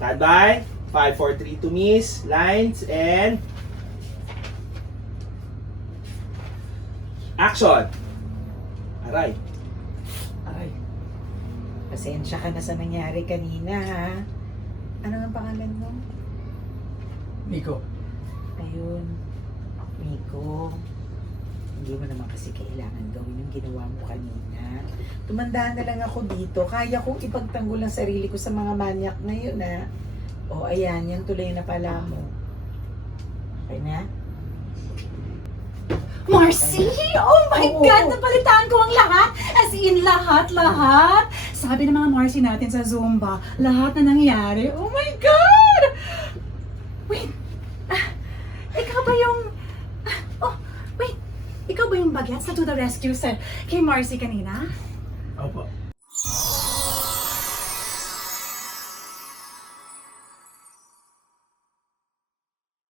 Stand by. 5, 4, 3, 2, miss. Lines and action. Aray. Ay, pasensya ka na sa nangyari kanina, ha? Ano ang pangalan mo? Nico. Ayun, Nico. Hindi mo naman kasi kailangan gawin yung ginawa mo kanina. Tumandaan na lang ako dito. Kaya kong ipagtanggol ang sarili ko sa mga manyak ngayon, ha? O, ayan, yan tuloy na pala mo. Okay na? Marcy! Oh my Oo. God! Napalitan ko ang lahat! As in, lahat! Sabi ng mga Marcy natin sa Zumba, lahat na nangyari. Oh my God! Wait! Ikaw ba yung... wait! Ikaw ba yung bagets na to the rescue sa kay Marcy kanina? Opo.